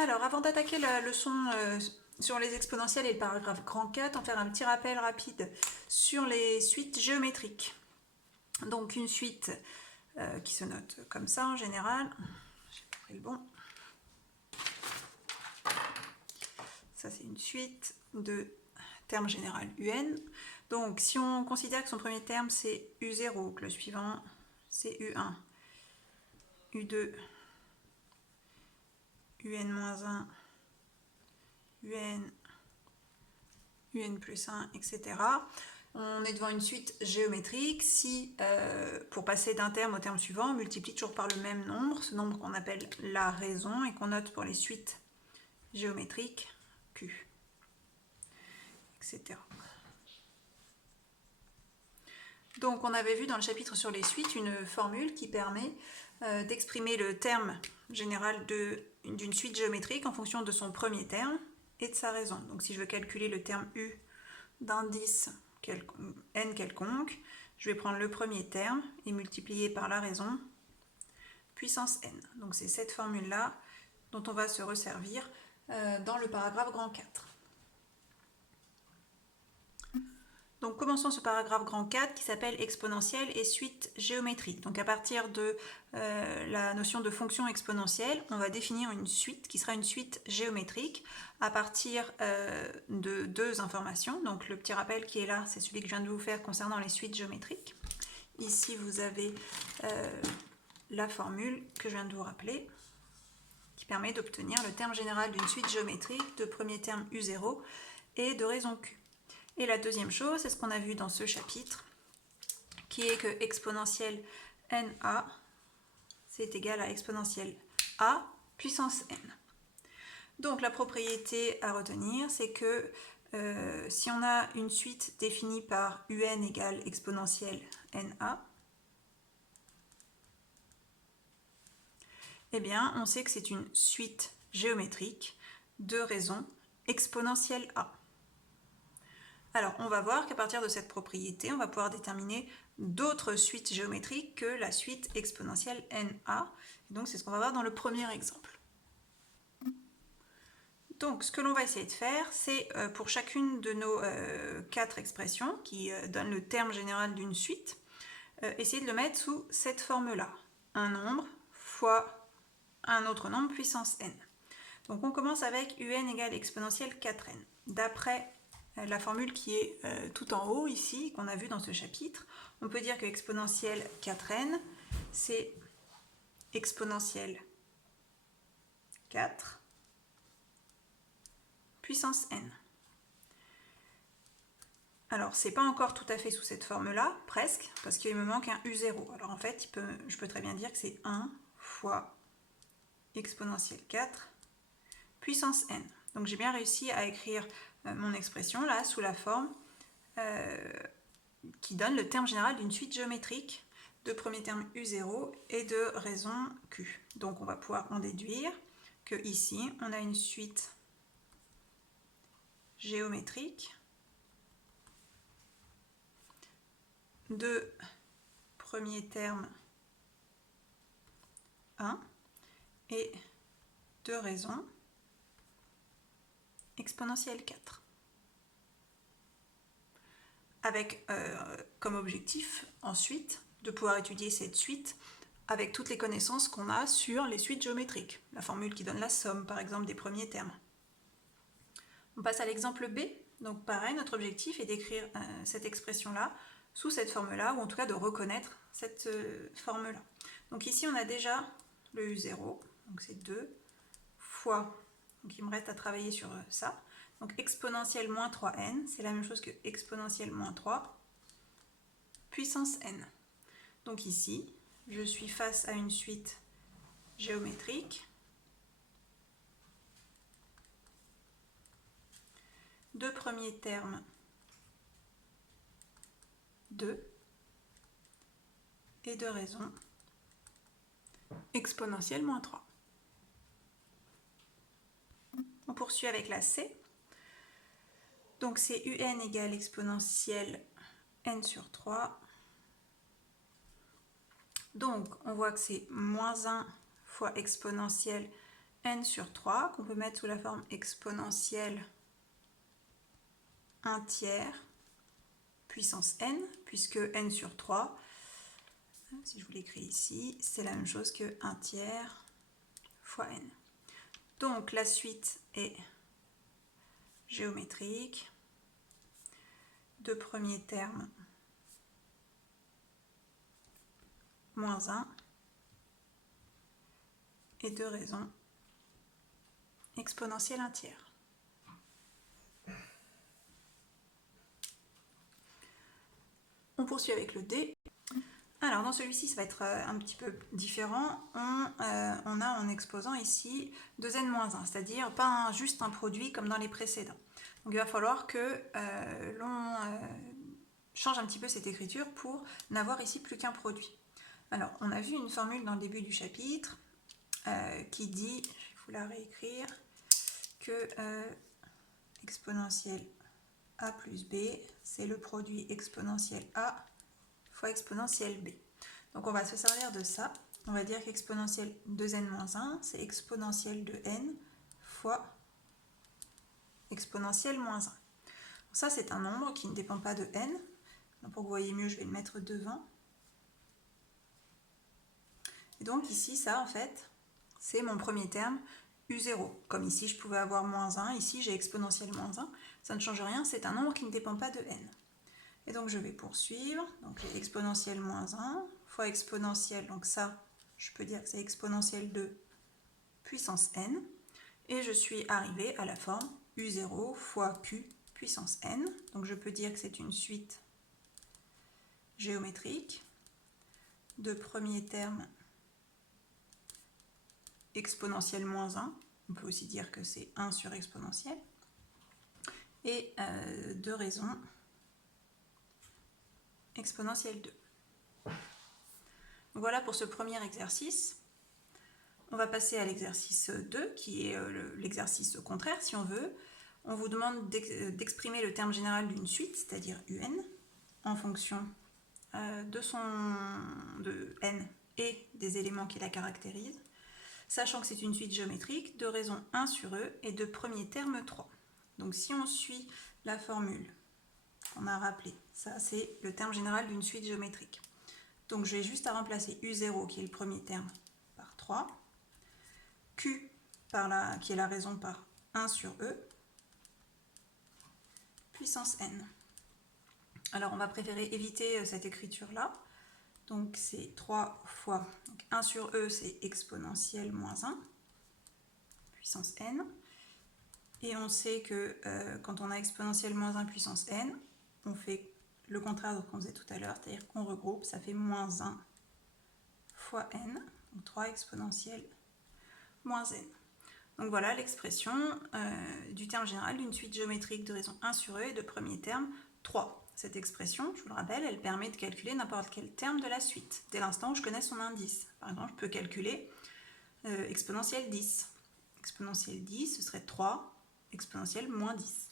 Alors, avant d'attaquer la leçon sur les exponentielles et le paragraphe grand 4, on va faire un petit rappel rapide sur les suites géométriques. Donc, une suite qui se note comme ça en général. J'ai pas pris le bon. Ça, c'est une suite de termes général UN. Donc, si on considère que son premier terme, c'est U0, que le suivant, c'est U1, U2, UN-1, UN, UN plus 1, etc. On est devant une suite géométrique. Si, pour passer d'un terme au terme suivant, on multiplie toujours par le même nombre, ce nombre qu'on appelle la raison et qu'on note pour les suites géométriques, Q, etc. Donc on avait vu dans le chapitre sur les suites une formule qui permet d'exprimer le terme général d'une suite géométrique en fonction de son premier terme et de sa raison. Donc si je veux calculer le terme U d'indice n quelconque, je vais prendre le premier terme et multiplier par la raison puissance n. Donc c'est cette formule-là dont on va se resservir dans le paragraphe grand 4. Donc commençons ce paragraphe grand 4 qui s'appelle exponentielle et suite géométrique. Donc à partir de la notion de fonction exponentielle, on va définir une suite qui sera une suite géométrique à partir de deux informations. Donc le petit rappel qui est là, c'est celui que je viens de vous faire concernant les suites géométriques. Ici vous avez la formule que je viens de vous rappeler qui permet d'obtenir le terme général d'une suite géométrique de premier terme U0 et de raison Q. Et la deuxième chose, c'est ce qu'on a vu dans ce chapitre, qui est que exponentielle NA, c'est égal à exponentielle A puissance N. Donc la propriété à retenir, c'est que si on a une suite définie par UN égale exponentielle NA, eh bien on sait que c'est une suite géométrique de raison exponentielle A. Alors, on va voir qu'à partir de cette propriété, on va pouvoir déterminer d'autres suites géométriques que la suite exponentielle NA. Donc, c'est ce qu'on va voir dans le premier exemple. Donc, ce que l'on va essayer de faire, c'est pour chacune de nos 4 expressions qui donnent le terme général d'une suite, essayer de le mettre sous cette forme-là. Un nombre fois un autre nombre puissance n. Donc, on commence avec UN égale exponentielle 4n. D'après la formule qui est tout en haut ici, qu'on a vu dans ce chapitre, on peut dire que exponentielle 4n, c'est exponentielle 4 puissance n. Alors, c'est pas encore tout à fait sous cette forme-là, presque, parce qu'il me manque un U0. Alors en fait, je peux très bien dire que c'est 1 fois exponentielle 4 puissance n. Donc j'ai bien réussi à écrire mon expression là sous la forme qui donne le terme général d'une suite géométrique de premier terme U0 et de raison Q. Donc on va pouvoir en déduire que ici on a une suite géométrique de premier terme 1 et de raison exponentielle 4. Avec comme objectif ensuite de pouvoir étudier cette suite avec toutes les connaissances qu'on a sur les suites géométriques. La formule qui donne la somme par exemple des premiers termes. On passe à l'exemple B. Donc pareil, notre objectif est d'écrire cette expression-là sous cette forme-là, ou en tout cas de reconnaître cette forme-là. Donc ici on a déjà le U0, donc c'est 2 fois, donc il me reste à travailler sur ça. Donc exponentielle moins 3n, c'est la même chose que exponentielle moins 3 puissance n. Donc ici, je suis face à une suite géométrique de premier terme 2 et de raison exponentielle moins 3. On poursuit avec la C. Donc c'est UN égale exponentielle n sur 3. Donc on voit que c'est moins 1 fois exponentielle n sur 3, qu'on peut mettre sous la forme exponentielle 1 tiers puissance n, puisque n sur 3, si je vous l'écris ici, c'est la même chose que 1 tiers fois n. Donc la suite est géométrique. Deux premiers termes, moins 1, et deux raisons, exponentielle 1 tiers. On poursuit avec le D. Alors dans celui-ci, ça va être un petit peu différent. On a en exposant ici 2n-1, c'est-à-dire pas juste un produit comme dans les précédents. Donc il va falloir que l'on change un petit peu cette écriture pour n'avoir ici plus qu'un produit. Alors on a vu une formule dans le début du chapitre qui dit, je vais vous la réécrire, que exponentielle a plus b, c'est le produit exponentielle a fois exponentielle b. Donc on va se servir de ça. On va dire qu'exponentielle 2n-1, c'est exponentielle de n fois exponentielle moins 1. Ça, c'est un nombre qui ne dépend pas de n. Donc, pour que vous voyez mieux, je vais le mettre devant. Et donc ici, ça, en fait, c'est mon premier terme, u0. Comme ici, je pouvais avoir moins 1. Ici, j'ai exponentielle moins 1. Ça ne change rien, c'est un nombre qui ne dépend pas de n. Et donc, je vais poursuivre. Donc, j'ai exponentielle moins 1 fois exponentielle. Donc ça, je peux dire que c'est exponentielle de puissance n. Et je suis arrivée à la forme u0 fois q puissance n. Donc, je peux dire que c'est une suite géométrique de premier terme exponentielle moins 1. On peut aussi dire que c'est 1 sur exponentielle. Et de raison exponentielle 2. Voilà pour ce premier exercice. On va passer à l'exercice 2, qui est l'exercice contraire, si on veut. On vous demande d'exprimer le terme général d'une suite, c'est-à-dire un, en fonction de n et des éléments qui la caractérisent, sachant que c'est une suite géométrique de raison 1 sur e et de premier terme 3. Donc si on suit la formule qu'on a rappelée, ça c'est le terme général d'une suite géométrique. Donc j'ai juste à remplacer u0 qui est le premier terme par 3, q qui est la raison par 1 sur e, puissance n. Alors on va préférer éviter cette écriture là. Donc c'est 3 fois donc 1 sur e, c'est exponentielle moins 1, puissance n. Et on sait que quand on a exponentielle moins 1 puissance n, on fait le contraire de ce qu'on faisait tout à l'heure, c'est-à-dire qu'on regroupe, ça fait moins 1 fois n, donc 3 exponentielle moins n. Donc voilà l'expression du terme général d'une suite géométrique de raison 1 sur e et de premier terme 3. Cette expression, je vous le rappelle, elle permet de calculer n'importe quel terme de la suite, dès l'instant où je connais son indice. Par exemple, je peux calculer exponentielle 10. Exponentielle 10, ce serait 3 exponentielle moins 10.